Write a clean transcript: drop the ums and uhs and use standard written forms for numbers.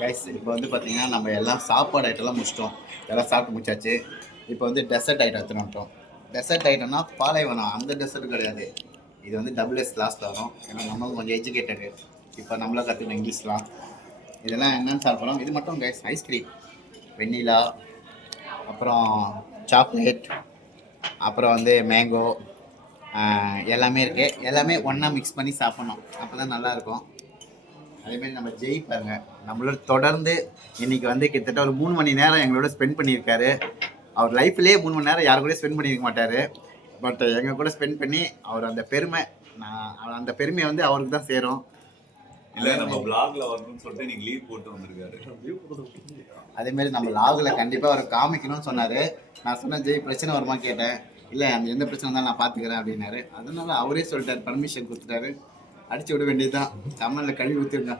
Guys இப்போ வந்து பார்த்தீங்கன்னா நம்ம எல்லாம் சாப்பாடு ஐட்டம்லாம் முடிச்சிட்டோம். எல்லாம் சாப்பிட்டு முடிச்சாச்சு. இப்போ வந்து டெசர்ட் ஐட்டம் எடுத்துன்னு வந்துட்டோம். டெசர்ட் ஐட்டம்னா பாலைவனம் அந்த டெசர்ட் கிடையாது. இது வந்து டபுள் எஸ் லாஸ்ட்டில் வரும். ஏன்னா நம்மளும் கொஞ்சம் எஜுகேட்டடு. இப்போ நம்மள கற்றுக்கணும் இங்கிலீஷ்லாம். இதெல்லாம் என்னென்னு சாப்பிட்றோம். இது மட்டும் கைஸ் ஐஸ்கிரீம், வெண்ணிலா, அப்புறம் சாக்லேட், அப்புறம் வந்து மேங்கோ, எல்லாமே இருக்குது. எல்லாமே ஒன்றா மிக்ஸ் பண்ணி சாப்பிட்ணும். அப்போ தான் நல்லாயிருக்கும். அதேமாதிரி நம்ம ஜெய் பாருங்க, நம்மளோட தொடர்ந்து இன்னைக்கு வந்து கிட்டத்தட்ட ஒரு 3 மணி நேரம் எங்களோட ஸ்பெண்ட் பண்ணியிருக்காரு. அவர் லைஃப்லேயே 3 மணி நேரம் யாரு கூட ஸ்பெண்ட் பண்ணியிருக்க மாட்டார். பட் எங்கள் கூட ஸ்பெண்ட் பண்ணி அவர் அந்த பெருமை, அந்த பெருமையை வந்து அவருக்கு தான் சேரும். இல்லை நம்ம பிளாக்ல வரணும்னு சொல்லிட்டு இன்னைக்கு லீவ் போட்டு வந்திருக்காரு. அதேமாதிரி நம்ம லாகில் கண்டிப்பாக அவர் காமிக்கணும்னு சொன்னார். நான் சொன்னேன் ஜெய் பிரச்சனை வருமா கேட்டேன். இல்லை அந்த எந்த பிரச்சனை இருந்தாலும் நான் பார்த்துக்கிறேன் அப்படின்னாரு. அதனால அவரே சொல்லிட்டார், பர்மிஷன் கொடுத்துட்டாரு. அடிச்சு விட வேண்டியதுதான். தமிழில் கழுவி ஊற்றிருங்க.